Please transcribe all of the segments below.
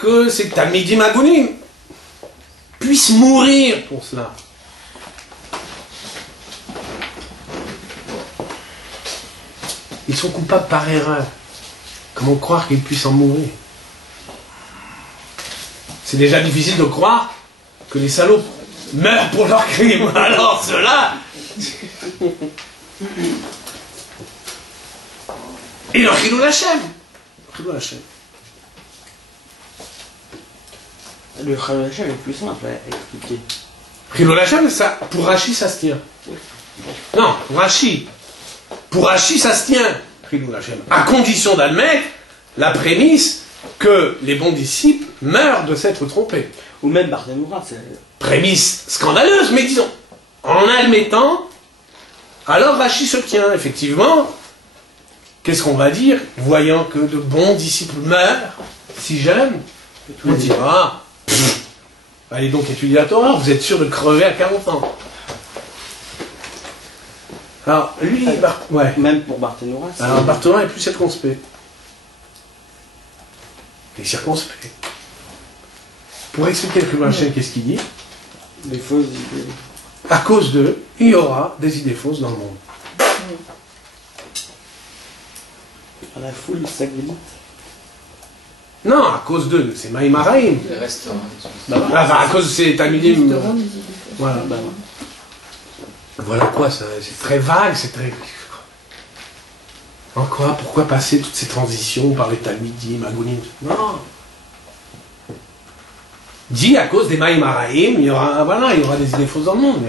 que ces Talmidim Agounim puissent mourir pour cela. Ils sont coupables par erreur. Comment croire qu'ils puissent en mourir? C'est déjà difficile de croire que les salauds meurent pour leurs crimes. Alors ceux-là... Et le Chilul Hashem. Le Chilul Hashem est plus simple à expliquer. Chilul Hashem, ça, pour Rashi, ça se tient. Non, pour Rashi. Pour Rashi, ça se tient. Chilul Hashem. À condition d'admettre la prémisse que les bons disciples meurent de s'être trompés. Ou même Barthénoura, c'est... Prémisse scandaleuse, mais disons, en admettant, alors Rashi se tient, effectivement. Qu'est-ce qu'on va dire, voyant que de bons disciples meurent si jeunes? On dira, allez donc étudier la Torah, vous êtes sûr de crever à 40 ans. Alors, lui, ouais. Même pour Barthénoura, c'est... Alors, Barthénoura est plus circonspect. Il est circonspect. Pour expliquer le Chilul Hashem, qu'est-ce qu'il dit? Les fausses idées. À cause d'eux, il y aura des idées fausses dans le monde. À la foule, ça glisse. Non, à cause d'eux, c'est Maïm Araïm. Les restaurants. Enfin, à cause de ces Talmidim. Voilà. Bah, Voilà quoi, c'est très vague, c'est très... En quoi? Pourquoi passer toutes ces transitions par les Talmidim, Agounim? Non. Dit à cause des Maïm Araïm, il y aura des idées fausses dans le monde.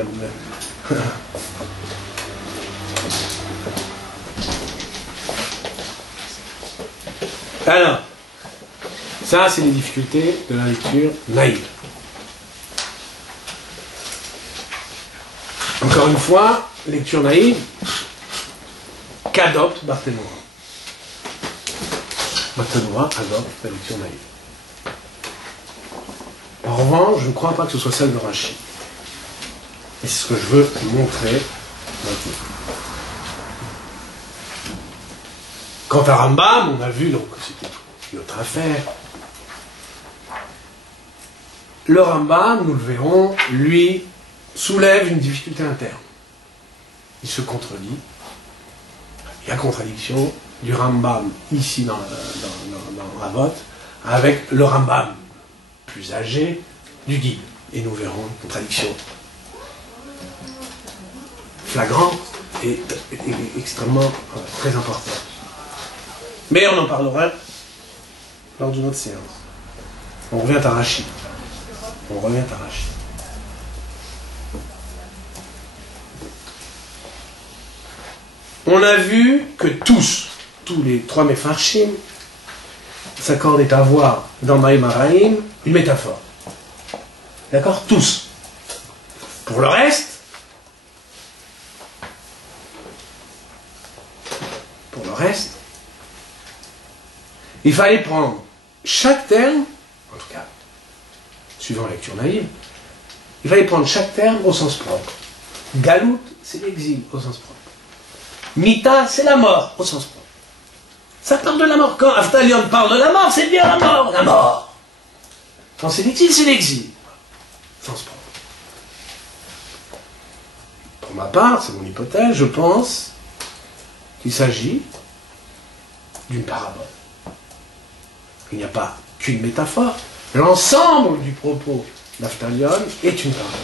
Alors, ça c'est les difficultés de la lecture naïve. Encore une fois, lecture naïve qu'adopte Barthénoura. Barthénoura adopte la lecture naïve. En revanche, je ne crois pas que ce soit celle de Rashi. Et c'est ce que je veux montrer maintenant. Quant à Rambam, on a vu, donc, c'était une autre affaire. Le Rambam, nous le verrons, lui, soulève une difficulté interne. Il se contredit. Il y a contradiction du Rambam, ici dans Avot, avec le Rambam, plus âgé, du guide. Et nous verrons une contradiction flagrante et extrêmement très importante. Mais on en parlera lors d'une autre séance. On revient à Rashi. On a vu que tous les trois Mefarshim s'accordaient à voir dans Maïm Araïm une métaphore. D'accord? Tous. Pour le reste, il fallait prendre chaque terme, en tout cas, suivant la lecture naïve, il fallait prendre chaque terme au sens propre. Galout, c'est l'exil au sens propre. Mita, c'est la mort au sens propre. Ça parle de la mort. Quand Avtalion parle de la mort, c'est bien la mort. Quand c'est l'exil, c'est l'exil. Sens propre. Pour ma part, c'est mon hypothèse, je pense qu'il s'agit d'une parabole. Il n'y a pas qu'une métaphore. L'ensemble du propos d'Avtalion est une parabole.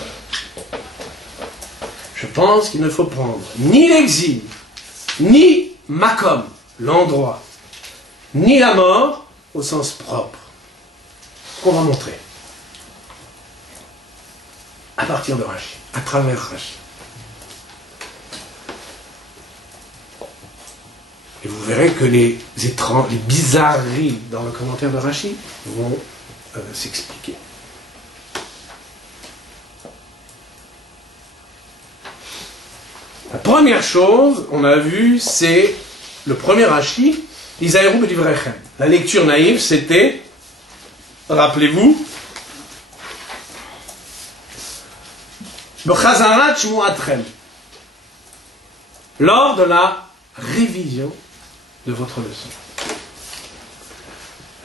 Je pense qu'il ne faut prendre ni l'exil, ni Makom, l'endroit, ni la mort au sens propre. Qu'on va montrer. À partir de Rashi, à travers Rashi. Et vous verrez que les bizarreries dans le commentaire de Rashi vont s'expliquer. La première chose, on a vu, c'est le premier Rashi, Isaïrou B'Divrechem. La lecture naïve, c'était, rappelez-vous, B'Chazarat Shmuatrem. Lors de la révision de votre leçon.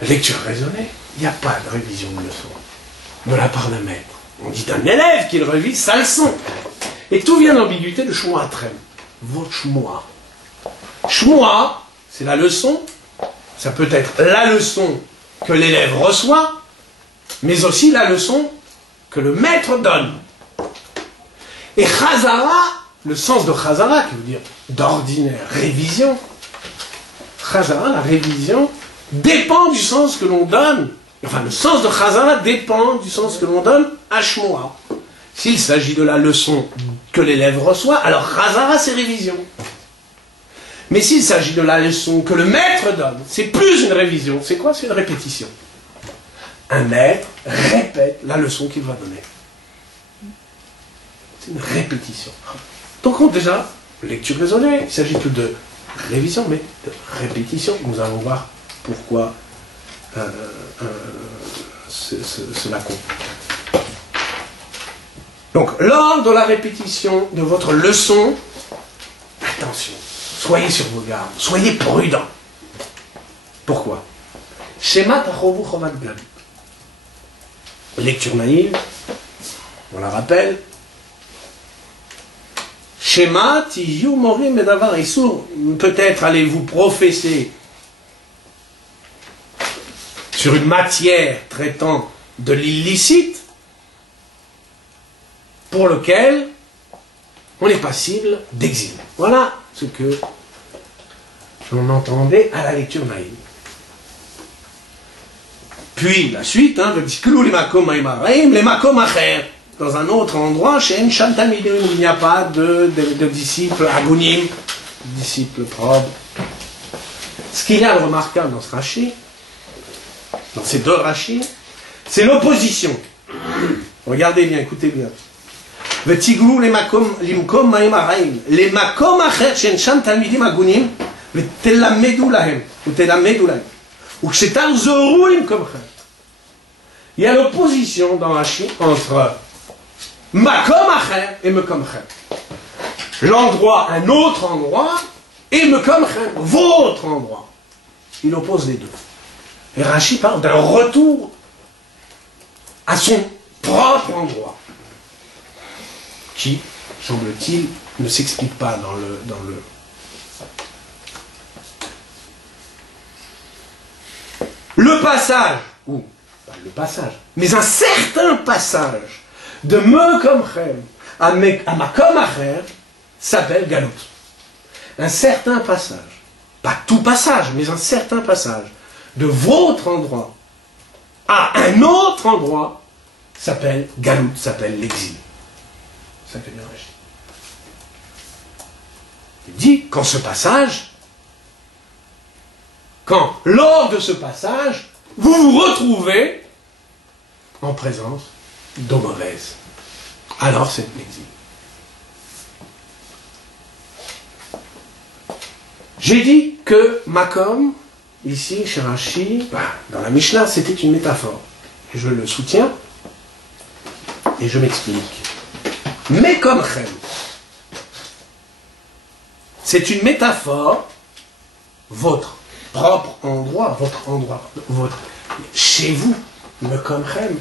lecture raisonnée, il n'y a pas de révision de leçon de la part d'un maître. On dit d'un élève qu'il révise sa leçon. Et tout vient d'ambiguïté de Shmoa Trem. Votre Shmoa. Shmoa, c'est la leçon. Ça peut être la leçon que l'élève reçoit, mais aussi la leçon que le maître donne. Et Chazara, le sens de Chazara, qui veut dire d'ordinaire, révision. Chazara, la révision, dépend du sens que l'on donne. Enfin, le sens de Chazara dépend du sens que l'on donne à Shmoa. S'il s'agit de la leçon que l'élève reçoit, alors Chazara, c'est révision. Mais s'il s'agit de la leçon que le maître donne, c'est plus une révision. C'est quoi? C'est une répétition. Un maître répète la leçon qu'il va donner. C'est une répétition. Donc déjà, lecture raisonnée, il ne s'agit plus de révision, mais de répétition. Nous allons voir pourquoi cela compte. Donc, lors de la répétition de votre leçon, attention, soyez sur vos gardes, soyez prudents. Pourquoi? Shema tachovu chovat galut. Lecture naïve, on la rappelle. Shema tiyu morim medavar isur. Peut-être allez-vous professer sur une matière traitant de l'illicite pour lequel on est passible d'exil. Voilà ce que l'on entendait à la lecture naïve. Puis la suite, les makom acher, dans un autre endroit, chez Enshal Talmidim, où il n'y a pas de disciples agunim, disciples probes. Ce qu'il y a de remarquable dans ce Rashi, dans ces deux Rashi, c'est l'opposition. Regardez bien, écoutez bien. V'tiglu limkom ma'im haraim, les makom acher chez Enshal Talmidim agunim, v'telamedu lahem, ou kshetarzoru limkom acher. Il y a l'opposition dans Rashi entre makom acher et mekom acher. L'endroit, un autre endroit, et mekom acher, votre endroit. Il oppose les deux. Et Rashi parle d'un retour à son propre endroit, qui, semble-t-il, ne s'explique pas dans le passage, ou pas le passage, mais un certain passage de mekom acher à makom acher s'appelle galout. Un certain passage, pas tout passage, mais un certain passage de votre endroit à un autre endroit s'appelle galout, s'appelle l'exil. Ça fait bien Rashi. Il dit qu'en ce passage, lors de ce passage, vous vous retrouvez en présence d'eau mauvaise. Alors c'est l'exil. J'ai dit que makom, ici, chez Rashi, dans la Mishnah, c'était une métaphore. Et je le soutiens, et je m'explique. Mais comme chem, c'est une métaphore, votre propre endroit, votre chez vous, mekom chem.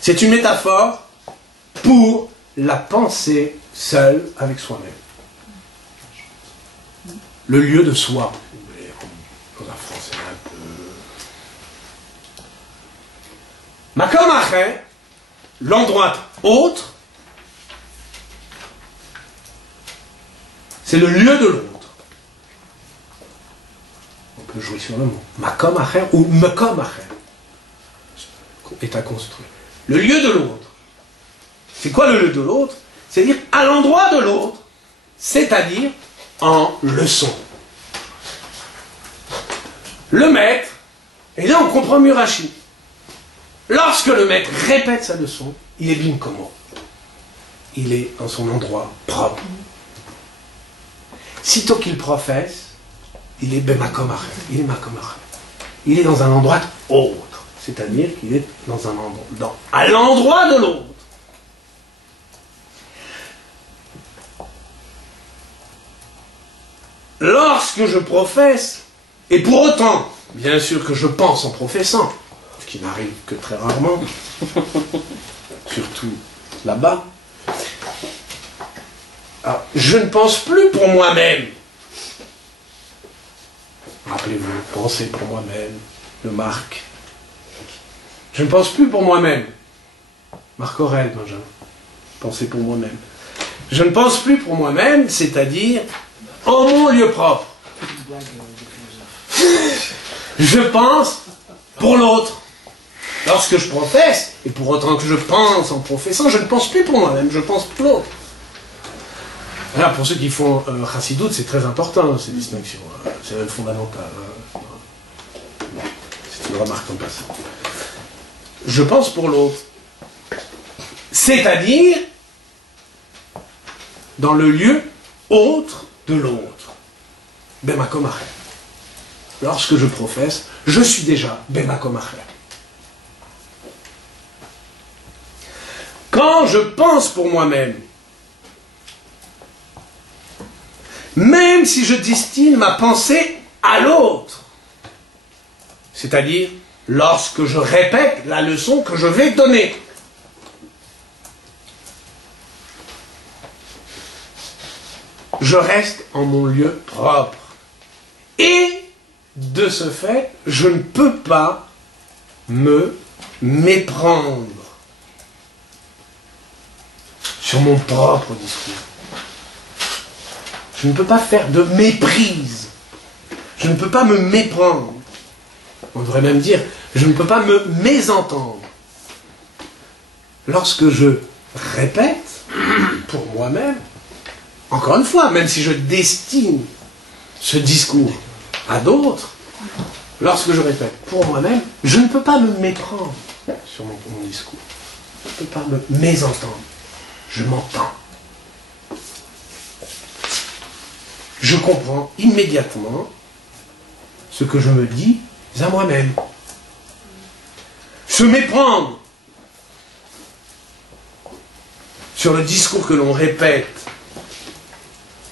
C'est une métaphore pour la pensée seule avec soi-même. Le lieu de soi. Dans un français un peu... Makom acher, l'endroit autre, c'est le lieu de l'autre. On peut jouer sur le mot. Makom acher ou mekom acher est à construire. Le lieu de l'autre. C'est quoi le lieu de l'autre? C'est-à-dire à l'endroit de l'autre, c'est-à-dire en leçon. Le maître, et là on comprend mieux Rashi. Lorsque le maître répète sa leçon, il est bimkomo. Il est dans son endroit propre. Sitôt qu'il professe, il est bemakom acher. Il est makom acher. Il est dans un endroit autre. C'est-à-dire qu'il est dans un endroit, à l'endroit de l'autre. Lorsque je professe, et pour autant, bien sûr que je pense en professant, ce qui n'arrive que très rarement, surtout là-bas. Alors, je ne pense plus pour moi-même. Rappelez-vous, penser pour moi-même, le Marc. Je ne pense plus pour moi-même. Marc Aurèle, Benjamin. Penser pour moi-même. Je ne pense plus pour moi-même, c'est-à-dire en mon lieu propre. Je pense pour l'autre. Lorsque je professe, et pour autant que je pense en professant, je ne pense plus pour moi-même, je pense pour l'autre. Là, pour ceux qui font Chassidoute, c'est très important, ces distinctions. C'est fondamental. C'est une remarque en passant. Je pense pour l'autre. C'est-à-dire dans le lieu autre de l'autre. Bemakom acher. Lorsque je professe, je suis déjà Bemakom acher. Quand je pense pour moi-même, même si je destine ma pensée à l'autre, c'est-à-dire lorsque je répète la leçon que je vais donner, je reste en mon lieu propre. Et de ce fait, je ne peux pas me méprendre sur mon propre discours. Je ne peux pas faire de méprise. Je ne peux pas me méprendre. On devrait même dire, je ne peux pas me mésentendre. Lorsque je répète, pour moi-même, encore une fois, même si je destine ce discours à d'autres, lorsque je répète pour moi-même, je ne peux pas me méprendre sur mon discours. Je ne peux pas me mésentendre. Je m'entends. Je comprends immédiatement ce que je me dis à moi-même. Se méprendre sur le discours que l'on répète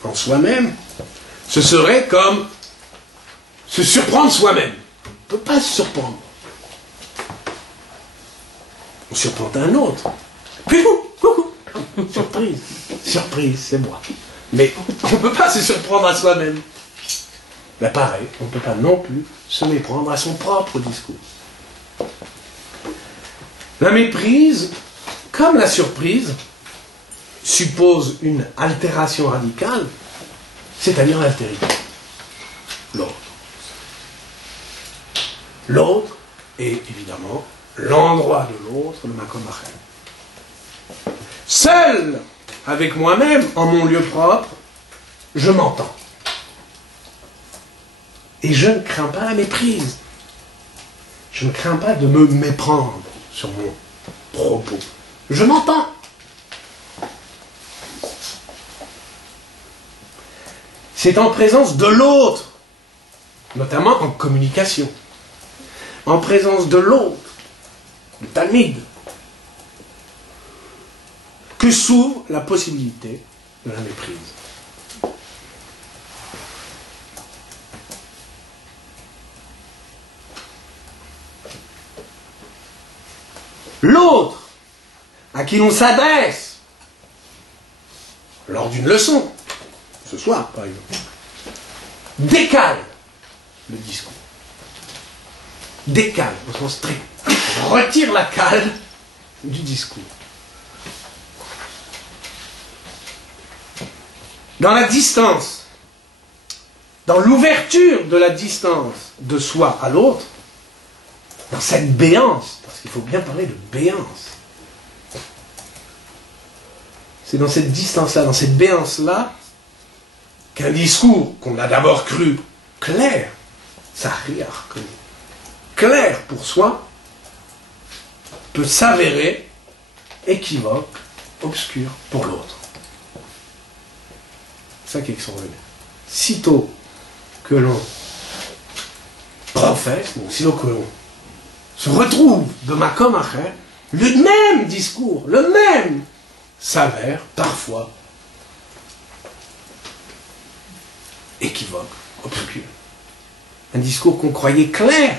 en soi-même, ce serait comme se surprendre soi-même. On ne peut pas se surprendre. On surprend un autre. Puis coucou, surprise, surprise, c'est moi. Mais on ne peut pas se surprendre à soi-même. Ben pareil, on ne peut pas non plus se méprendre à son propre discours. La méprise, comme la surprise, suppose une altération radicale, c'est-à-dire l'altérité. L'autre. L'autre est évidemment l'endroit de l'autre, le makom acher. Seul avec moi-même, en mon lieu propre, je m'entends. Et je ne crains pas la méprise. Je ne crains pas de me méprendre sur mon propos. Je m'entends. C'est en présence de l'autre, notamment en communication, en présence de l'autre, le talmid, que s'ouvre la possibilité de la méprise. L'autre, à qui l'on s'adresse lors d'une leçon, ce soir par exemple, décale le discours. Décale, au sens strict. Retire la cale du discours. Dans la distance, dans l'ouverture de la distance de soi à l'autre, dans cette béance, parce qu'il faut bien parler de béance, c'est dans cette distance-là, dans cette béance-là, qu'un discours qu'on a d'abord cru clair, clair pour soi, peut s'avérer équivoque, obscur pour l'autre. C'est ça qui est extraordinaire. Sitôt que l'on professe, sitôt que l'on se retrouve de makom acher, le même discours, le même, s'avère parfois équivoque, obscur. un discours qu'on croyait clair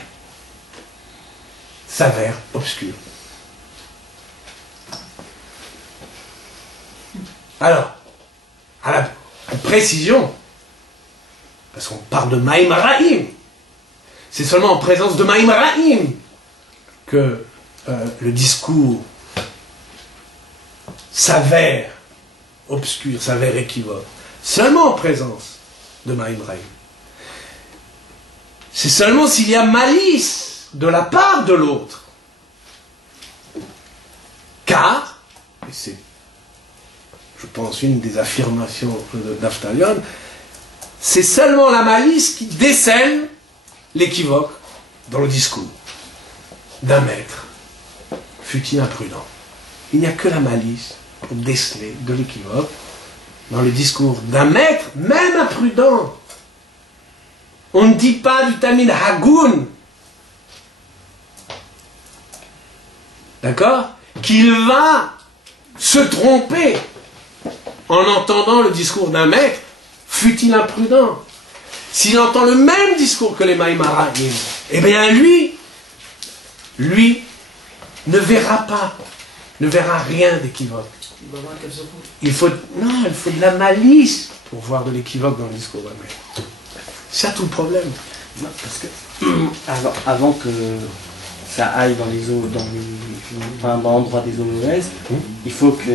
s'avère obscur. Alors, à la précision, parce qu'on parle de Maïm Rahim, c'est seulement en présence de Maïm Rahim que le discours s'avère obscur, s'avère équivoque. Seulement en présence de Maïm Rahim. C'est seulement s'il y a malice de la part de l'autre. Car, et c'est, je pense, une des affirmations d'Aftalion, c'est seulement la malice qui décèle l'équivoque dans le discours d'un maître, fut-il imprudent. Il n'y a que la malice pour déceler de l'équivoque dans le discours d'un maître, même imprudent. On ne dit pas du Talmid Hagoun, d'accord, qu'il va se tromper en entendant le discours d'un maître, fut-il imprudent. S'il entend le même discours que les Maïmara, eh bien lui ne verra pas, ne verra rien d'équivoque. Il faut de la malice pour voir de l'équivoque dans le discours d'un maître. C'est ça tout le problème. Non, parce que avant que ça aille dans les eaux, dans l'endroit des eaux mauvaises, il faut que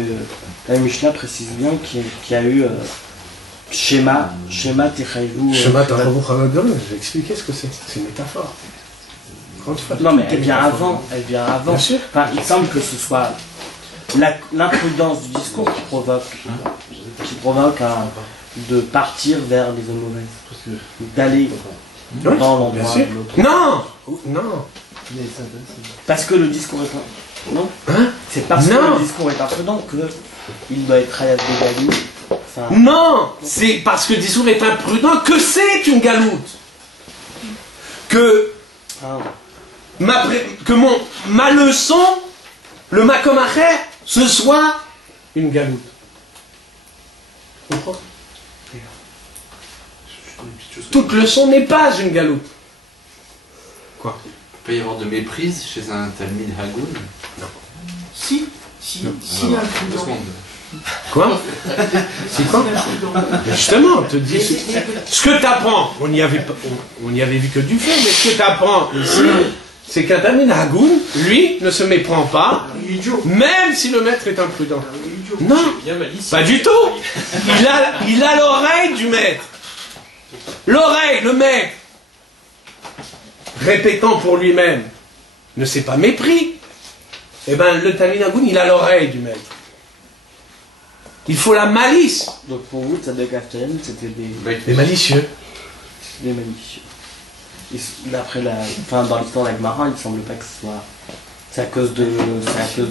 la Mishnah précise bien qu'il y a eu schéma Techaïvou. Schéma Techaïvou Chavagorim, je vais expliquer ce que c'est. C'est une métaphore. Non, mais elle vient avant. Bien sûr. Enfin, il semble que ce soit l'imprudence du discours qui provoque de partir vers les eaux mauvaises, d'aller dans l'endroit de l'autre. Non. Parce que le discours est non. Hein? C'est parce que le discours est imprudent qu'il doit être Hayat de Galout. Enfin... Non, c'est parce que le discours est imprudent que c'est une galoute. Que ma leçon, le makomacher, ce soit une galoute. Tu comprends? Toute leçon n'est pas une galoute. Quoi? Il peut y avoir de méprise chez un Talmid Hagoun? Non. Si imprudent. Quoi? C'est quoi? Justement, on te dit ce que tu apprends. On n'y avait vu que du feu, mais ce que tu apprends ici, c'est qu'un Talmid Hagoun, lui, ne se méprend pas, même si le maître est imprudent. Non, pas du tout. Il a l'oreille du maître. L'oreille, le maître, répétant pour lui-même, ne s'est pas mépris. Eh bien, le Talmid Hagoun, il a l'oreille du maître. Il faut la malice. Donc pour vous, Tzadok Aftalion, c'était des malicieux. Des malicieux. D'après dans l'histoire de la Gemara, il ne semble pas que ce soit... C'est à cause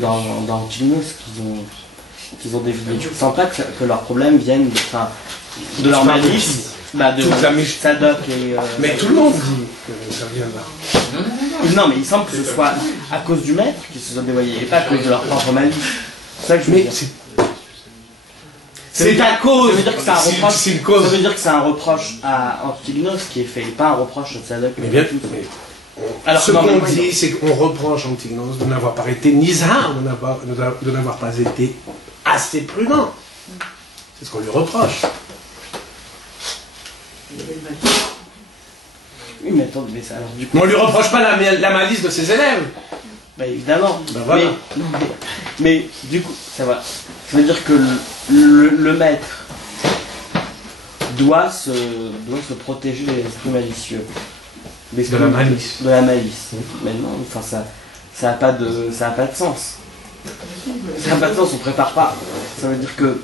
dans Antignos qu'ils ont dévié. Je ne sens pas que leurs problèmes viennent de leur malice. De Tzadok et... mais tout le monde dit que ça vient là. Non, mais il semble que ce soit à cause du maître qu'ils se sont dévoyés, et pas à cause de leur propre malice. C'est ça que je veux dire. C'est à cause. Ça veut dire que c'est un reproche. Ça veut dire que c'est un reproche à Antignos qui est fait, et pas un reproche à Tzadok. Mais bien tout. Alors ce qu'on dit, c'est qu'on reproche Antignos de n'avoir pas été nizar, de n'avoir pas été assez prudent. C'est ce qu'on lui reproche. Oui, mais attends, mais ça, alors du coup... On ne lui reproche pas la malice de ses élèves. Bah évidemment. Ben voilà. Mais du coup, ça va. Ça veut dire que le maître doit se protéger des esprits malicieux. De la malice. De la malice. Mais non, enfin ça n'a pas de sens. Ça n'a pas de sens, on ne prépare pas. Ça veut dire que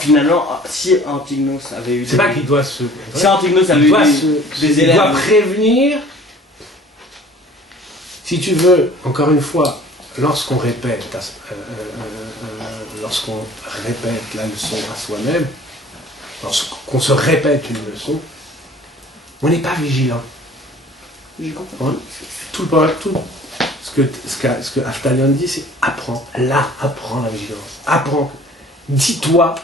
finalement, si Antignos avait eu... C'est pas qu'il doit se... Si Antignos avait eu des élèves... Il doit prévenir... Si tu veux, encore une fois, lorsqu'on répète la leçon à soi-même, lorsqu'on se répète une leçon, on n'est pas vigilant. J'ai compris. Tout ce que Aftalion dit, c'est apprends la vigilance. Apprends. Dis-toi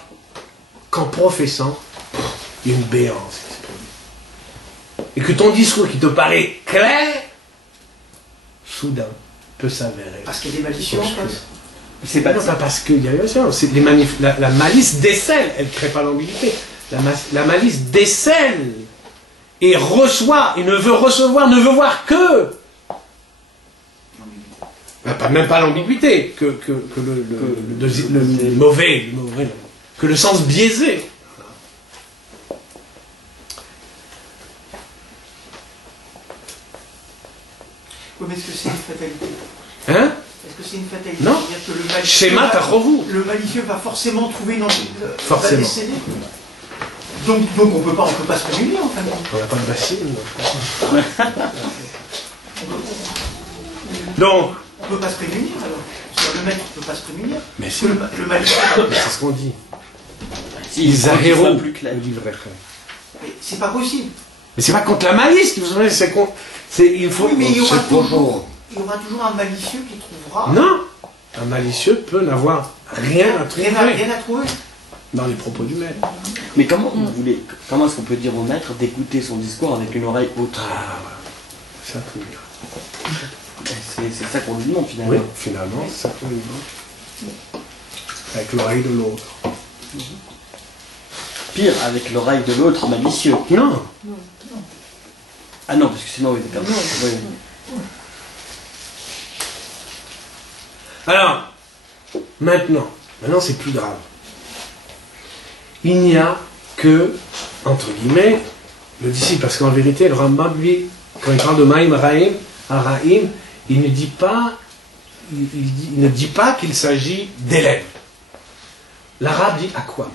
qu'en professant, il y a une béance. et que ton discours qui te paraît clair, soudain, peut s'avérer. Parce qu'il y a des malicieux en face. C'est pas Non, ça. pas parce qu'il y a eu c'est la malice décèle, elle ne crée pas l'ambiguïté. La malice décèle et reçoit, et ne veut recevoir, ne veut voir que. Même pas l'ambiguïté, que le mauvais, que le sens biaisé. Oui, mais est-ce que c'est une fatalité? Hein? Est-ce que c'est une fatalité? Non. C'est-à-dire que le malicieux Schéma Tachovu. le malicieux va forcément trouver une Forcément. va décéder. Donc on peut pas se prémunir en fin de compte. On n'a pas de bassine. Donc, On peut pas se prémunir alors. Sur le maître ne peut pas se prémunir. mais Parce c'est que le malicieux. c'est ce qu'on dit. Si, il faut qu'il Zahéro, soit plus clair. le livre est. Mais c'est pas possible. Mais c'est pas contre la malice, vous savez, c'est contre. Il faut. Oui, mais il y aura c'est pour- toujours un malicieux qui trouvera Non, un malicieux peut n'avoir rien à trouver rien à trouver. dans les propos du maître. Mais comment est-ce qu'on peut dire au maître d'écouter son discours avec une oreille autre? Ah, voilà. C'est ça tout le C'est ça qu'on lui demande finalement. Oui, finalement, c'est ça tout le avec l'oreille de l'autre. Pire, avec l'oreille de l'autre malicieux. Non, Ah non, parce que sinon, oui, d'accord. Oui. alors, maintenant c'est plus grave. Il n'y a que, entre guillemets, le disciple, parce qu'en vérité, le Rambam, lui, quand il parle de Maïm Araïm, il ne dit pas, il ne dit pas qu'il s'agit d'élèves. L'arabe dit à quoi?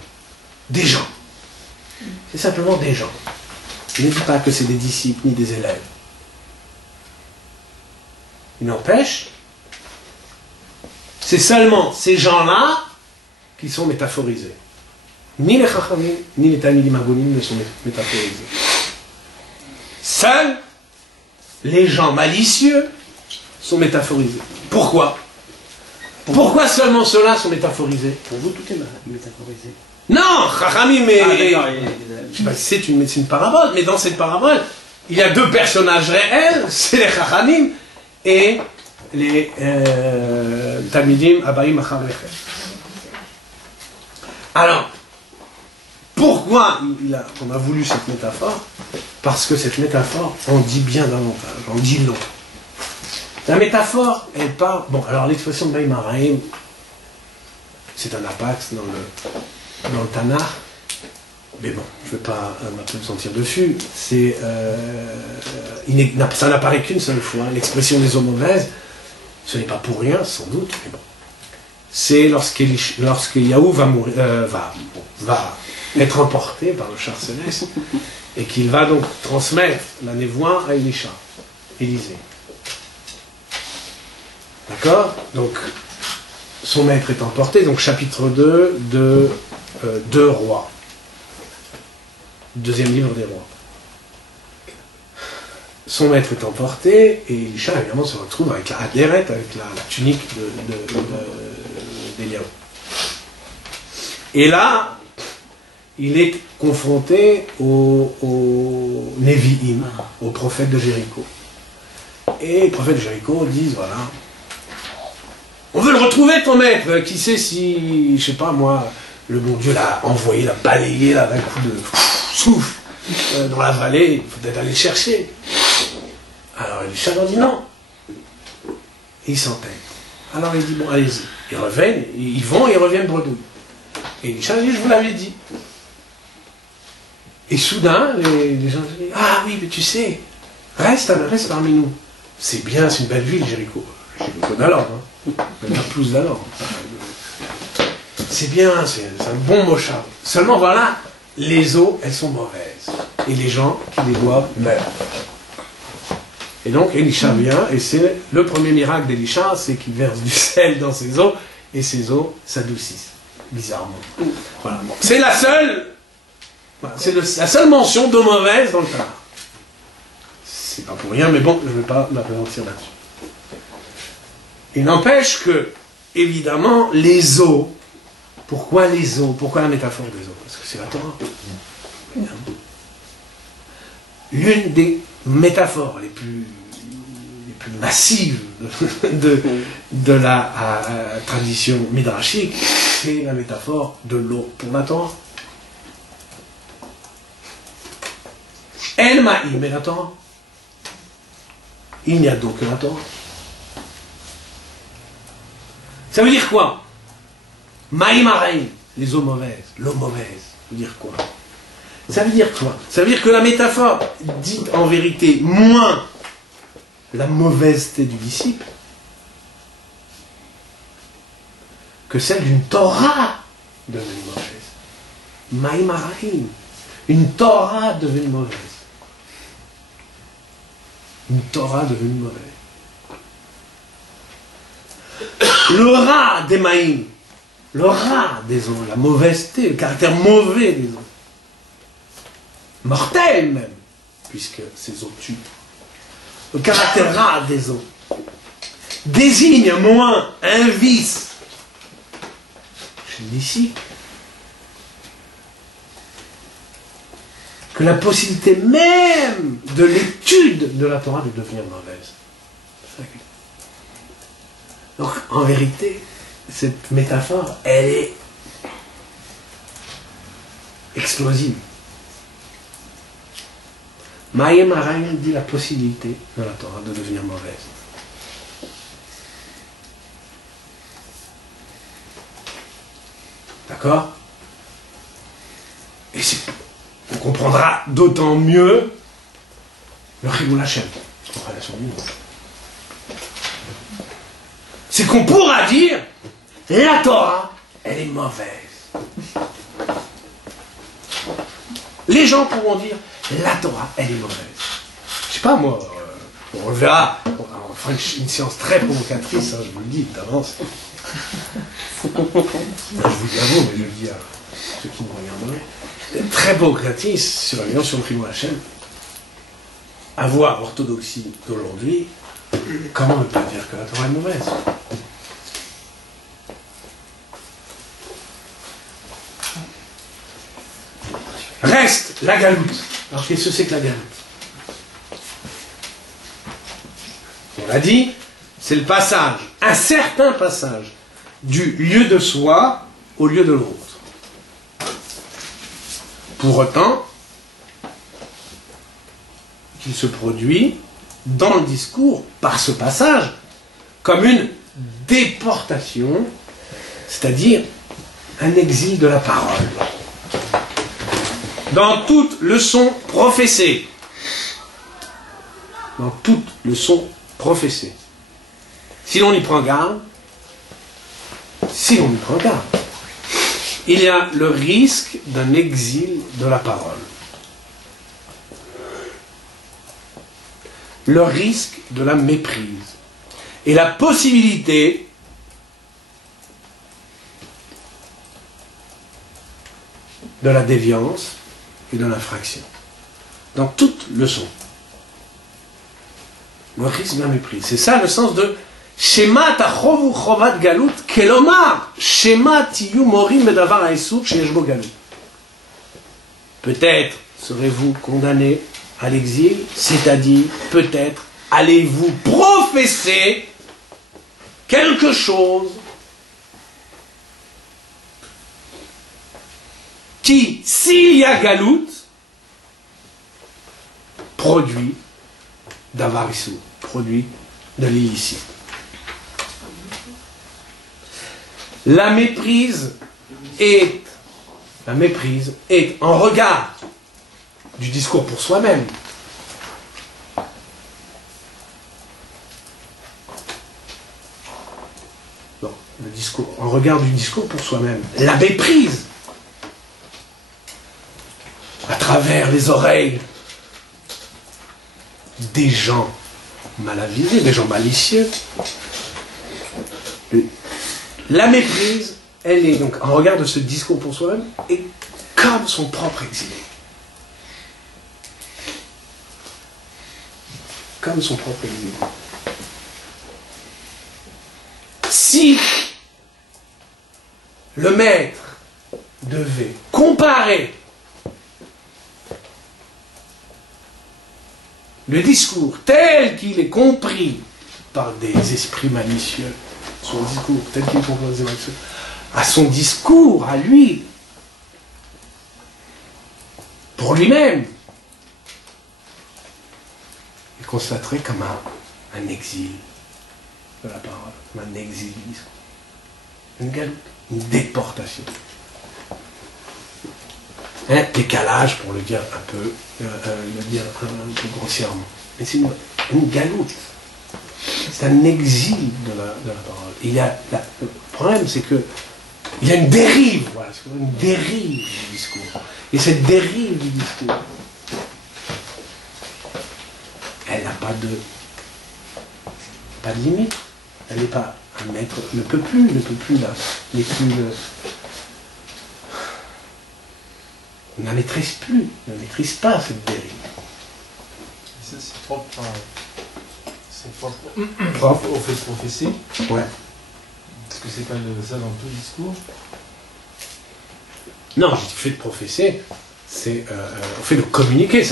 Des gens. C'est simplement des gens. Il ne dit pas que c'est des disciples ni des élèves. Il n'empêche, c'est seulement ces gens-là qui sont métaphorisés. Ni les Chachamim, ni les Talmidim Agonim ne sont métaphorisés. Seuls les gens malicieux sont métaphorisés. Pourquoi? Pourquoi seulement ceux-là sont métaphorisés? Pour vous, tout est métaphorisé. Non, Chachamim, mais Ah, d'accord. je sais pas si c'est une parabole, mais dans cette parabole, il y a deux personnages réels, c'est les Chachamim et les Talmidim Abaïm Acharlechem. Alors, pourquoi on a voulu cette métaphore? Parce que cette métaphore en dit bien davantage, en dit long. La métaphore, elle parle... Bon, alors l'expression de Baïm Araïm, c'est un apax dans le Tanakh, mais bon, je ne vais pas me sentir dessus. Ça n'apparaît qu'une seule fois. L'expression des eaux mauvaises, ce n'est pas pour rien, sans doute, mais bon. C'est lorsque Yahou va être emporté par le char céleste et qu'il va donc transmettre la névoie à Élisha, Élisée. D'accord? Donc, son maître est emporté, donc chapitre 2 de 2 rois. Deuxième livre des rois. Son maître est emporté, et Élisha, évidemment, se retrouve avec la hadéret, avec la tunique d'Éliaou. Et là, il est confronté au Nevi'im, au prophète de Jéricho. Et les prophètes de Jéricho disent, voilà, on veut le retrouver, ton maître, qui sait si, je sais pas moi, le bon Dieu l'a envoyé, l'a balayé là d'un coup de souffle dans la vallée, il faut peut-être aller le chercher. Alors Élisha leur dit non. Et ils s'entêtent. Alors il dit bon, allez-y. Ils reviennent, ils vont et ils reviennent bredouilles. Et Élisha dit je vous l'avais dit. Et soudain, les gens disent ah oui, mais tu sais, reste parmi nous. C'est bien, c'est une belle ville, Jéricho. Jéricho d'alors, hein. Même plus d'alors. C'est bien, c'est un bon mochard. Seulement voilà, les eaux, elles sont mauvaises. Et les gens qui les boivent meurent. Et donc Élisha vient, et c'est le premier miracle d'Élisha, c'est qu'il verse du sel dans ses eaux, et ses eaux s'adoucissent, bizarrement. Voilà. C'est la seule, la seule mention d'eau mauvaise dans le Tanakh. C'est pas pour rien, mais bon, je ne vais pas m'apesantir là-dessus. Il n'empêche que, évidemment, les eaux, pourquoi les eaux? Pourquoi la métaphore des eaux? Parce que c'est la Torah. l'une des métaphores les plus massives de la tradition midrashique, c'est la métaphore de l'eau pour la Torah. El Ma'im est la Torah. Il n'y a d'eau que la Torah. Ça veut dire quoi? Ma'im Araim, les eaux mauvaises, l'eau mauvaise, ça veut dire quoi? Ça veut dire quoi? Ça veut dire que la métaphore dit en vérité moins la mauvaiseté du disciple que celle d'une Torah devenue mauvaise. Ma'im Araim, une Torah devenue mauvaise. Une Torah devenue mauvaise. Le rat des Ma'im, le rat des eaux, la mauvaiseté, le caractère mauvais des eaux, mortel même, puisque ces eaux tuent. Le caractère rat des eaux désigne moins un vice chez le disciple que la possibilité même de l'étude de la Torah de devenir mauvaise. Donc, en vérité, cette métaphore, elle est explosive. Ma'im Araim dit la possibilité de la Torah de devenir mauvaise. D'accord? Et on comprendra d'autant mieux le Chilul Hashem, compréhension du monde. C'est qu'on pourra dire la Torah, elle est mauvaise. Les gens pourront dire la Torah, elle est mauvaise. Je sais pas moi, on le verra, on fera une séance très provocatrice, hein, je vous le dis d'avance. Je vous le dis à vous, mais je le dis à ceux qui nous regarderaient. Très provocatrice sur la violence sur le Chilul Hashem. Avoir l'orthodoxie d'aujourd'hui, comment ne pas dire que la Torah est mauvaise? Reste la galoute. Alors qu'est-ce que c'est que la galoute? On l'a dit, c'est le passage, un certain passage, du lieu de soi au lieu de l'autre. Pour autant, qu'il se produit dans le discours, par ce passage, comme une déportation, c'est-à-dire un exil de la parole. Dans toute leçon professée. Dans toute leçon professée. Si l'on y prend garde, il y a le risque d'un exil de la parole. Le risque de la méprise. Et la possibilité de la déviance et de l'infraction. Dans toute leçon. Le risque de la méprise. C'est ça le sens de Shema tachovu chovat galut kelomar Shema tiyu morim bedavar haïsour sheyesh bo galut. Peut-être serez-vous condamné à l'exil, c'est-à-dire peut-être allez-vous professer quelque chose qui, s'il y a galoute, produit d'avarissou, produit de l'illicite. La méprise est en regard du discours pour soi-même. Non, le discours, en regard du discours pour soi-même. La méprise, à travers les oreilles des gens mal avisés, des gens malicieux. La méprise, elle est donc, en regard de ce discours pour soi-même, est comme son propre exilé. Comme son propre exilé. Si le maître devait comparer le discours tel qu'il est compris par des esprits malicieux, son discours tel qu'il est compris par des esprits malicieux, à son discours, à lui, pour lui-même, il constaterait comme un exil de la parole, comme un exil du discours, une galoute, une déportation. Un décalage, pour le dire un peu, grossièrement. Mais c'est une galoute. C'est un exil de la parole. Le problème, c'est que il y a une dérive, voilà, une dérive du discours. Et cette dérive du discours, elle n'a pas de limite. Elle n'est pas un maître, ne peut plus là, n'est plus ne la maîtrise plus, ne maîtrise pas cette dérive. Et ça, c'est propre au fait de professer. Ouais. Parce que c'est pas ça dans tout discours. Non, j'ai fait de professer, c'est au fait de communiquer,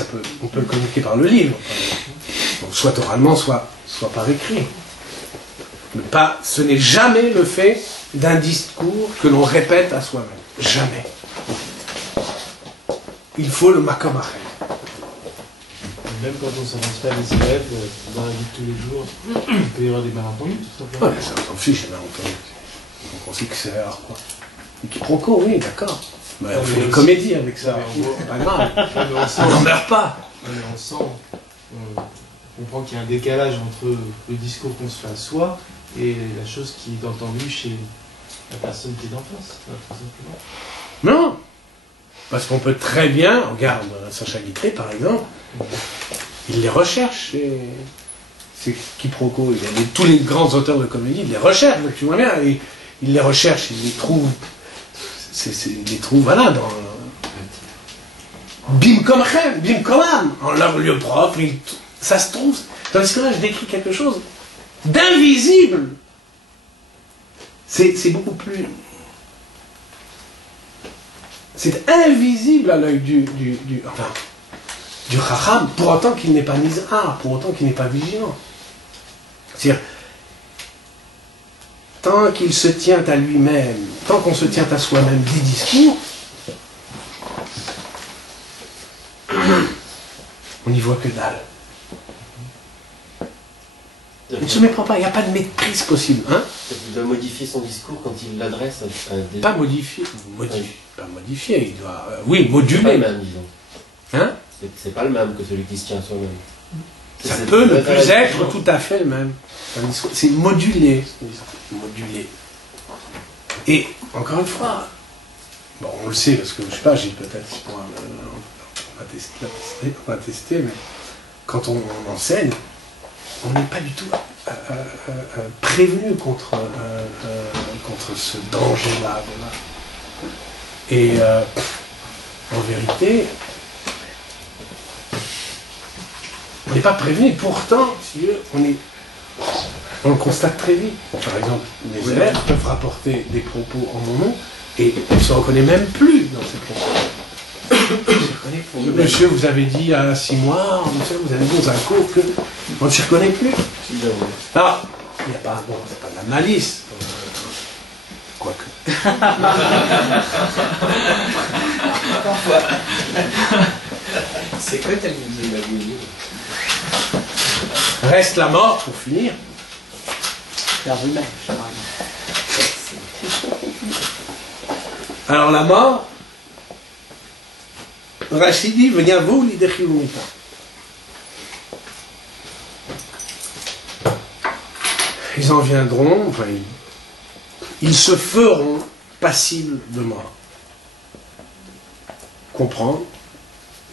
on peut le communiquer par le livre, donc, soit oralement, soit par écrit. Mais ce n'est jamais le fait d'un discours que l'on répète à soi-même. Jamais. Il faut le makamachem. Même quand on ne s'avance pas des élèves, dans la vie de tous les jours, il peut y avoir des malentendus, tout simplement. Ouais, ça s'en fiche, les malentendus. Donc on sait que c'est alors quoi. Des quiproquos, oui, d'accord. Mais on fait des comédies avec ça. C'est pas grave. On n'en meurt pas. Mais on sent, on comprend qu'il y a un décalage entre le discours qu'on se fait à soi et la chose qui est entendue chez la personne qui est en face, tout simplement. Non. Parce qu'on peut très bien, regarde Sacha Guitry par exemple, il les recherche, ces quiproquos, tous les grands auteurs de comédie, ils les recherchent, donc tu vois bien, il les recherche, il les trouve, voilà, dans Bim Komchem, Bim Komam, en leur lieu propre, ça se trouve, tandis que là je décris quelque chose d'invisible, c'est beaucoup plus... C'est invisible à l'œil du Chacham, pour autant qu'il n'est pas nizar, pour autant qu'il n'est pas vigilant. C'est-à-dire, tant qu'il se tient à lui-même, tant qu'on se tient à soi-même des discours, on n'y voit que dalle. Il ne se méprend pas, il n'y a pas de maîtrise possible. Hein? Il doit modifier son discours quand il l'adresse à des... Pas modifier, pas modifier, il doit... oui, moduler. C'est pas le même, disons. Hein? C'est pas le même que celui qui se tient à soi-même. Ça peut ne plus être tout à fait le même. C'est modulé. Modulé. Et, encore une fois, bon, on le sait, parce que, je sais pas, j'ai peut-être... on va tester, mais quand on enseigne, on n'est pas du tout prévenu contre ce danger-là. Voilà. Et en vérité, on n'est pas prévenu, pourtant, si on le constate très vite. Par exemple, les élèves peuvent rapporter des propos en mon nom et on ne se reconnaît même plus dans ces propos. Monsieur, vous avez dit à 6 mois, monsieur, vous avez dit dans un cours que on ne s'y reconnaît plus. Alors, il n'y a pas, bon, c'est pas de la malice, quoique. Parfois. C'est quoi ta musique? Reste la mort pour finir. Alors la mort, Rachid dit, vous l'idéchilumita. Ils en viendront, enfin, ils se feront passibles de mort. Comprendre,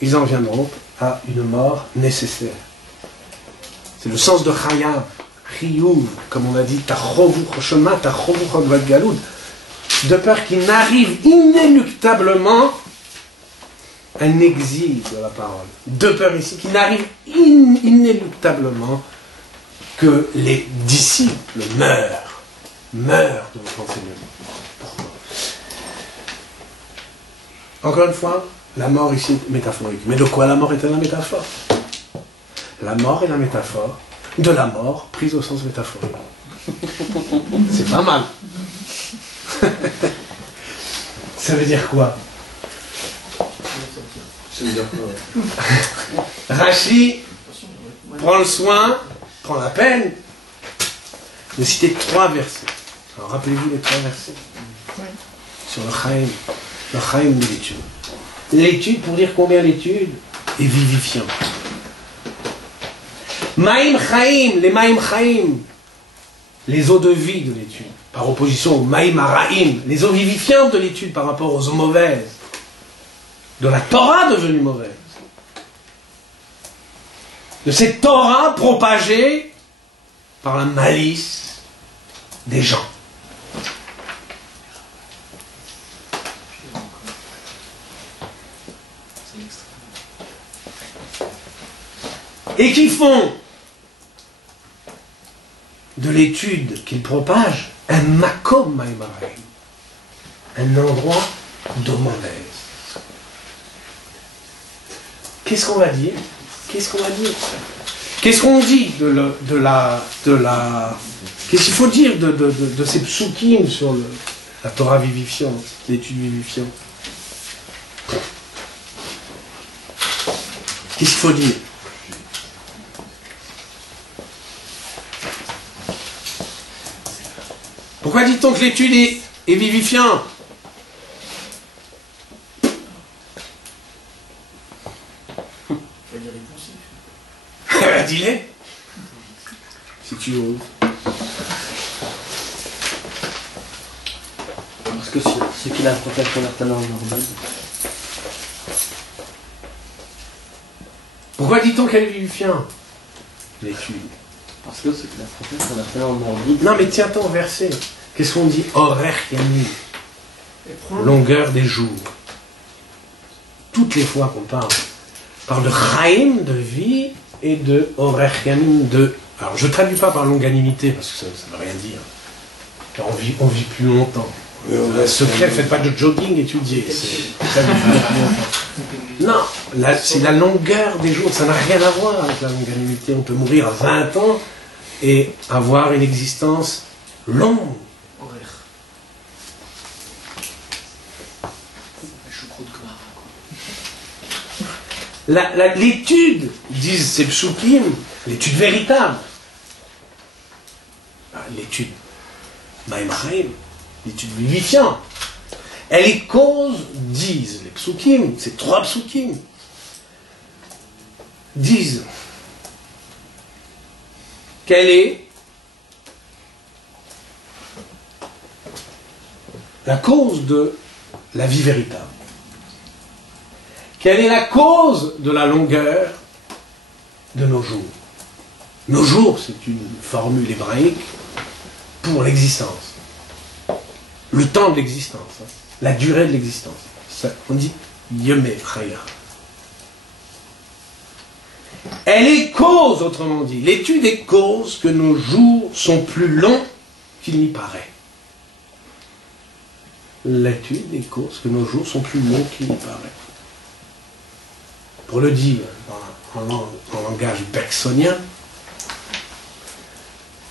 ils en viendront à une mort nécessaire. C'est le sens de Chayav, Chiyuv, comme on a dit, Tachovu Choshama, Tachovu Chodvat Galoud, de peur qu'il n'arrive inéluctablement un exil de la parole. De peur ici qu'il n'arrive inéluctablement que les disciples meurent de votre enseignement. Pourquoi? Encore une fois, la mort ici est métaphorique. Mais de quoi la mort est-elle la métaphore? la mort est la métaphore de la mort prise au sens métaphorique. C'est pas mal. Ça veut dire quoi? Ça veut dire quoi? Rachi prend le soin, prend la peine de citer 3 versets. Alors rappelez-vous les 3 versets sur le Chaim de l'étude. L'étude, pour dire combien l'étude est vivifiante. Maïm Chaim, les Maïm Chaim, les eaux de vie de l'étude, par opposition aux Maïm Araim, les eaux vivifiantes de l'étude par rapport aux eaux mauvaises, de la Torah devenue mauvaise, de cette Torah propagée par la malice des gens. Et qui font de l'étude qu'ils propagent un makom maïmaraïm, un endroit d'eau mauvaise. Qu'est-ce qu'on va dire? Qu'est-ce qu'on va dire? Qu'est-ce qu'on dit qu'est-ce qu'il faut dire de ces psukim sur la Torah vivifiante, l'étude vivifiante? Qu'est-ce qu'il faut dire? Pourquoi dit-on que l'étude est vivifiante? Dis-les, si tu oses. Parce que ceux qui la protègent sont certainement normaux. Pourquoi dit-on qu'elle est vivifiante? L'étude. Parce que ceux qui la protègent sont certainement normaux. Non mais tiens-toi au verset. Qu'est-ce qu'on dit? Horaire yamim. Longueur des jours. Toutes les fois qu'on parle de chaim, de vie, et de horaire yamim, de... Alors je ne traduis pas par longanimité, parce que ça ne veut rien dire. Car on vit plus longtemps. Secret, faites pas de jogging, étudiez. Non, c'est la longueur des jours. Ça n'a rien à voir avec la longanimité. On peut mourir à 20 ans et avoir une existence longue. L'étude, disent ces psukim, l'étude véritable, l'étude Maïm Chaim, l'étude vivifiante, elle est cause, disent les psukim, ces 3 psukim, disent qu'elle est la cause de la vie véritable. Quelle est la cause de la longueur de nos jours? Nos jours, c'est une formule hébraïque pour l'existence. Le temps de l'existence, la durée de l'existence. On dit Yemé Chaya. Elle est cause, autrement dit. L'étude est cause que nos jours sont plus longs qu'il n'y paraît. L'étude est cause que nos jours sont plus longs qu'il n'y paraît. Pour le dire en langage bergsonien,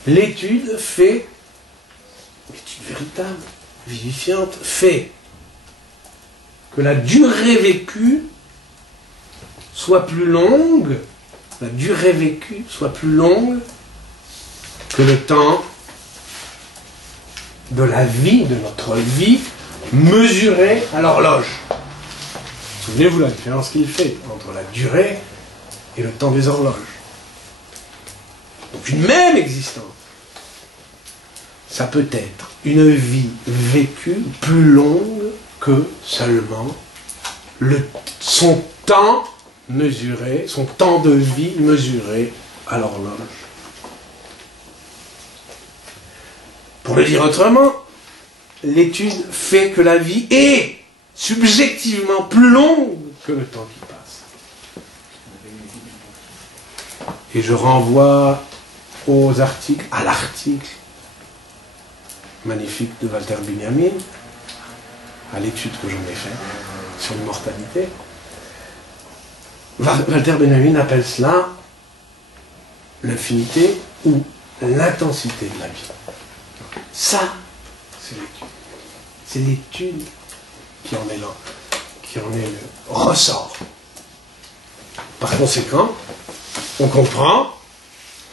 l'étude véritable, vivifiante, fait que la durée vécue soit plus longue, que le temps de la vie, de notre vie, mesuré à l'horloge. Souvenez-vous la différence qu'il fait entre la durée et le temps des horloges. Donc une même existence, ça peut être une vie vécue plus longue que seulement son temps mesuré, son temps de vie mesuré à l'horloge. Pour le dire autrement, l'étude fait que la vie est subjectivement plus longue que le temps qui passe. Et je renvoie à l'article magnifique de Walter Benjamin, à l'étude que j'en ai faite sur l'immortalité. Walter Benjamin appelle cela l'infinité ou l'intensité de la vie. Ça, c'est l'étude. C'est l'étude qui en est là, qui en est le ressort. Par conséquent, on comprend,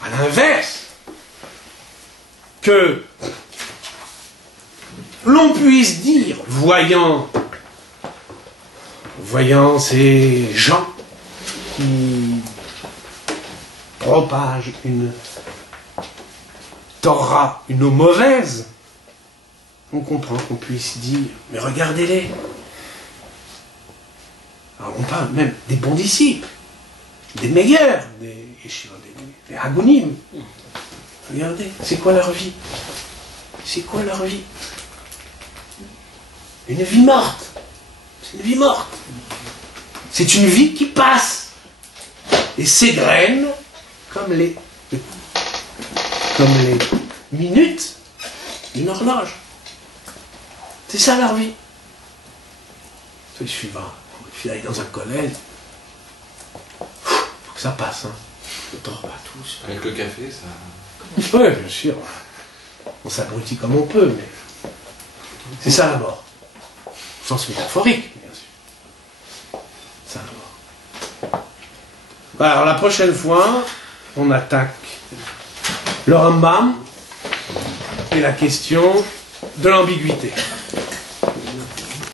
à l'inverse, que l'on puisse dire, voyant ces gens qui propagent une Torah, une eau mauvaise, on comprend qu'on puisse dire, mais regardez-les. Alors on parle même des bons disciples, des meilleurs, des Hagonim. Regardez, c'est quoi leur vie? C'est quoi leur vie? Une vie morte. C'est une vie morte. C'est une vie qui passe et s'égrène comme les minutes d'une horloge. C'est ça leur vie. Il suffit d'aller dans un collège. Faut que ça passe. Hein. On dort pas tous. Avec le café, ça... Oui, bien sûr. On s'abrutit comme on peut, mais c'est ça la mort. Au sens métaphorique, bien sûr. C'est ça la mort. Alors la prochaine fois, on attaque le Rambam et la question de l'ambiguïté.